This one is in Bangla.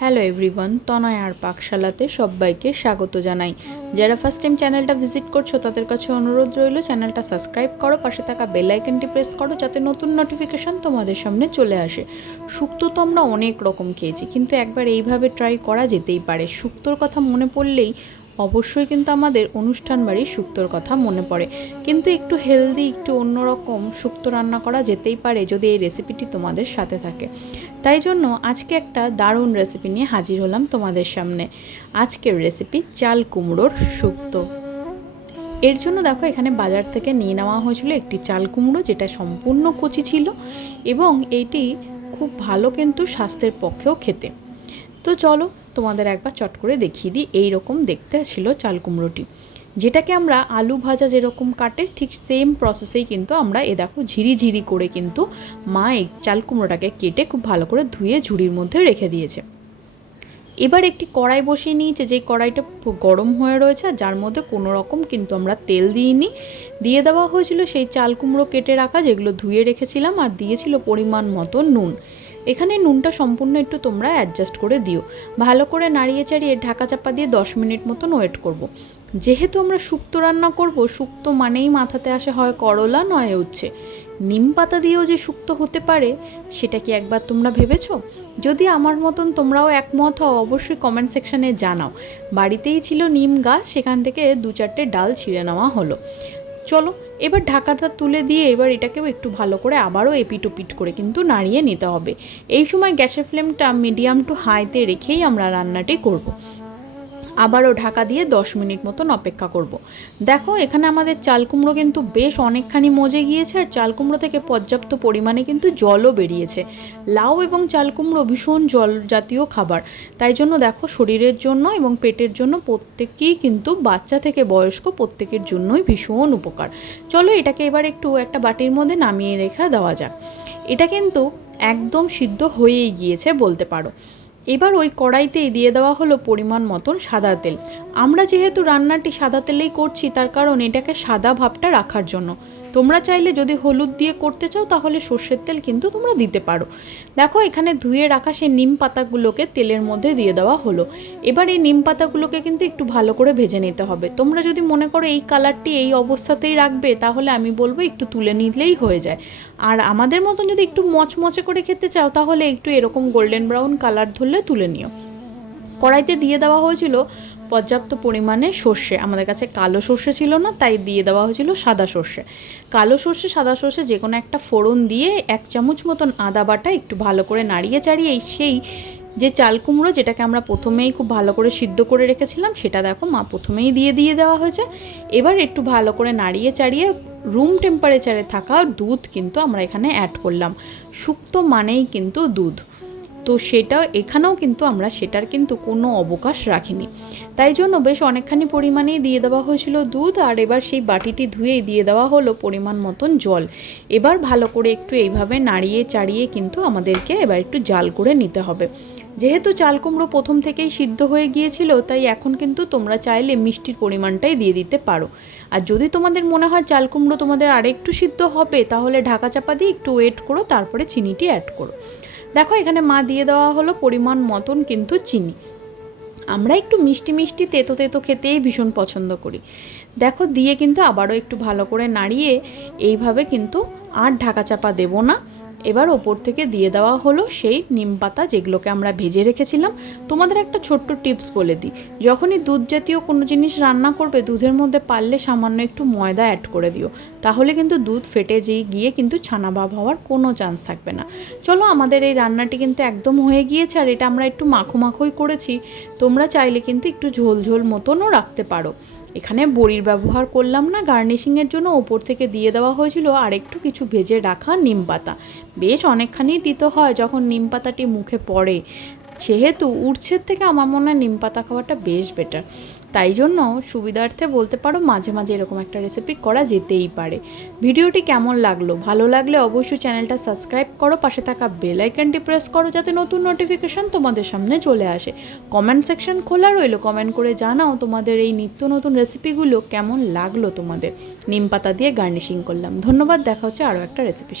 হ্যালো এভরিওয়ান তনয় আর পাকশালাতে সবাইকে স্বাগত জানাই। যারা ফার্স্ট টাইম চ্যানেলটা ভিজিট করছ, তাদের কাছে অনুরোধ রইল চ্যানেলটা সাবস্ক্রাইব করো, পাশে থাকা বেল আইকনটি প্রেস করো, যাতে নতুন নোটিফিকেশান তোমাদের সামনে চলে আসে। শুক্তো তো আমরা অনেক রকম খেয়েছি, কিন্তু একবার এইভাবে ট্রাই করা যেতেই পারে। শুক্তোর কথা মনে পড়লেই অবশ্যই কিন্তু আমাদের অনুষ্ঠান বাড়ির শুক্তোর কথা মনে পড়ে। কিন্তু একটু হেলদি, একটু অন্যরকম শুক্তো রান্না করা যেতেই পারে যদি এই রেসিপিটি তোমাদের সাথে থাকে। তাই জন্য আজকে একটা দারুণ রেসিপি নিয়ে হাজির হলাম তোমাদের সামনে। আজকের রেসিপি চাল কুমড়োর শুক্তো এর জন্য দেখো এখানে বাজার থেকে নিয়ে নেওয়া হয়েছিল একটি চাল কুমড়ো যেটা সম্পূর্ণ কচি ছিল এবং এইটি খুব ভালো কিন্তু স্বাস্থ্যের পক্ষেও খেতে। তো চলো তোমাদের একবার চট করে দেখিয়ে দিই। এই রকম দেখতে ছিল চাল কুমড়োটি যেটাকে আমরা আলু ভাজা যেরকম কাটে, ঠিক সেম প্রসেসেই কিন্তু আমরা এ দেখো ঝিরি ঝিরি করে কিন্তু মা এই চাল কুমড়োটাকে কেটে খুব ভালো করে ধুয়ে ঝুড়ির মধ্যে রেখে দিয়েছে। এবার একটি কড়াই বসিয়ে নিয়েছে যে কড়াইটা গরম হয়ে রয়েছে যার মধ্যে কোনো রকম কিন্তু আমরা তেল দিইনি। দিয়ে দেওয়া হয়েছিল সেই চাল কুমড়ো কেটে রাখা যেগুলো ধুয়ে রেখেছিলাম আর দিয়েছিল পরিমাণ মতো নুন। এখানে নুনটা সম্পূর্ণ একটু তোমরা অ্যাডজাস্ট করে দিও। ভালো করে নাড়িয়ে চাড়িয়ে ঢাকা চাপা দিয়ে দশ মিনিট মতন ওয়েট করব। যেহেতু আমরা শুক্তো রান্না করব, শুক্তো মানেই মাথাতে আসে হয় করলা, নয় উচ্ছে নিম পাতা দিয়েও যে শুক্ত হতে পারে, সেটা কি একবার তোমরা ভেবেছো? যদি আমার মতন তোমরাও একমত হও, অবশ্যই কমেন্ট সেকশানে জানাও। বাড়িতেই ছিল নিম গাছ, সেখান থেকে দু চারটে ডাল ছিঁড়ে নেওয়া হলো। চলো, এবার ঢাকাটা তুলে দিয়ে এবার এটাকেও একটু ভালো করে আবারও এপিট ওপিট করে কিন্তু নাড়িয়ে নিতে হবে এই সময় গ্যাসের ফ্লেমটা মিডিয়াম টু হাইতে রেখেই আমরা রান্নাটি করব। আবারও ঢাকা দিয়ে দশ মিনিট মতন অপেক্ষা করব। দেখো, এখানে আমাদের চাল কুমড়ো কিন্তু বেশ অনেকখানি মজে গিয়েছে আর চাল কুমড়ো থেকে পর্যাপ্ত পরিমাণে কিন্তু জলও বেরিয়েছে। লাউ এবং চাল কুমড়ো ভীষণ জল জাতীয় খাবার। তাই জন্য দেখো, শরীরের জন্য এবং পেটের জন্য প্রত্যেকেই কিন্তু বাচ্চা থেকে বয়স্ক প্রত্যেকের জন্যই ভীষণ উপকার। চলো, এটাকে এবার একটু একটা বাটির মধ্যে নামিয়ে রেখে দেওয়া যাক। এটা কিন্তু একদম সিদ্ধ হয়েই গিয়েছে বলতে পারো। এবার ওই কড়াইতেই দিয়ে দেওয়া হলো পরিমাণ মতন সাদা তেল। আমরা যেহেতু রান্নাটি সাদা তেলেই করছি, তার কারণ এটাকে সাদা ভাবটা রাখার জন্য। তোমরা চাইলে যদি হলুদ দিয়ে করতে চাও, তাহলে সর্ষের তেল কিন্তু তোমরা দিতে পারো। দেখো, এখানে ধুয়ে রাখা সেই নিম পাতাগুলোকে তেলের মধ্যে দিয়ে দেওয়া হলো। এবার এই নিম পাতাগুলোকে কিন্তু একটু ভালো করে ভেজে নিতে হবে। তোমরা যদি মনে করো এই কালারটি এই অবস্থাতেই রাখবে, তাহলে আমি বলব একটু তুলে নিলেই হয়ে যায়। আর আমাদের মতন যদি একটু মচমচে করে খেতে চাও, তাহলে একটু এরকম গোল্ডেন ব্রাউন কালার ধরলে তুলে নিও। কড়াইতে দিয়ে দেওয়া হয়েছিল পর্যাপ্ত পরিমাণে সর্ষে। আমাদের কাছে কালো সর্ষে ছিল না, তাই দিয়ে দেওয়া হয়েছিল সাদা সর্ষে। কালো সর্ষে, সাদা সর্ষে যে কোনো একটা ফোড়ন দিয়ে এক চামচ মতন আদা বাটা একটু ভালো করে নাড়িয়ে চাড়িয়ে সেই যে চাল কুমড়ো যেটাকে আমরা প্রথমেই খুব ভালো করে সিদ্ধ করে রেখেছিলাম, সেটা দেখো মা প্রথমেই দিয়ে দিয়ে দেওয়া হয়েছে। এবার একটু ভালো করে নাড়িয়ে চাড়িয়ে রুম টেম্পারেচারে থাকা দুধ কিন্তু আমরা এখানে অ্যাড করলাম। শুক্তো মানেই কিন্তু দুধ। তো সেটা এখানেও কিন্তু আমরা সেটার কিন্তু কোনো অবকাশ রাখিনি। তাই জন্য বেশ অনেকখানি পরিমাণেই দিয়ে দেওয়া হয়েছিল দুধ আর এবার সেই বাটিটি ধুয়েই দিয়ে দেওয়া হলো পরিমাণ মতন জল। এবার ভালো করে একটু এইভাবে নাড়িয়ে চাড়িয়ে কিন্তু আমাদেরকে এবার একটু জাল করে নিতে হবে। যেহেতু চাল কুমড়ো প্রথম থেকেই সিদ্ধ হয়ে গিয়েছিল, তাই এখন কিন্তু তোমরা চাইলে মিষ্টির পরিমাণটাই দিয়ে দিতে পারো। আর যদি তোমাদের মনে হয় চাল কুমড়ো তোমাদের আরেকটু সিদ্ধ হবে, তাহলে ঢাকা চাপা দিয়ে একটু ওয়েট করো, তারপরে চিনিটি অ্যাড করো। দেখো, এখানে মা দিয়ে দেওয়া হলো পরিমাণ মতন কিন্তু চিনি। আমরা একটু মিষ্টি মিষ্টি তেতো তেতো খেতেই ভীষণ পছন্দ করি। দেখো, দিয়ে কিন্তু আবারও একটু ভালো করে নাড়িয়ে এইভাবে কিন্তু আর ঢাকা চাপা দেবো না। এবার ওপর থেকে দিয়ে দেওয়া হলো সেই নিম পাতা যেগুলোকে আমরা ভেজে রেখেছিলাম। তোমাদের একটা ছোট্ট টিপস বলে দিই। যখনই দুধ জাতীয় কোনো জিনিস রান্না করবে, দুধের মধ্যে পারলে সামান্য একটু ময়দা অ্যাড করে দিও। তাহলে কিন্তু দুধ ফেটে যেয়ে গিয়ে কিন্তু ছানা ভাব হওয়ার কোনো চান্স থাকবে না। চলো, আমাদের এই রান্নাটি কিন্তু একদম হয়ে গিয়েছে আর এটা আমরা একটু মাখো মাখোই করেছি। তোমরা চাইলে কিন্তু একটু ঝোল ঝোল মতনও রাখতে পারো। এখানে বড়ির ব্যবহার করলাম না গার্নিশিংয়ের জন্য ওপর থেকে দিয়ে দেওয়া হয়েছিল আর একটু কিছু ভেজে রাখা নিম পাতা। বেশ অনেকখানি দিতে হয় যখন নিম পাতাটি মুখে পড়ে। সেহেতু উড়ছের থেকে আমার মনে হয় নিম পাতা খাওয়াটা বেশ বেটার তাই জন্য সুবিধার্থে বলতে পারো মাঝে মাঝে এরকম একটা রেসিপি করা যেতেই পারে। ভিডিওটি কেমন লাগল? ভালো লাগলে অবশ্যই চ্যানেলটা সাবস্ক্রাইব করো, পাশে থাকা বেল আইকনটি প্রেস করো যাতে নতুন নোটিফিকেশান তোমাদের সামনে চলে আসে। কমেন্ট সেকশন খোলা রইল কমেন্ট করে জানাও তোমাদের এই নিত্য নতুন রেসিপিগুলো কেমন লাগল তোমাদের। নিম পাতা দিয়ে গার্নিশিং করলাম। ধন্যবাদ, দেখা হচ্ছে আরও একটা রেসিপি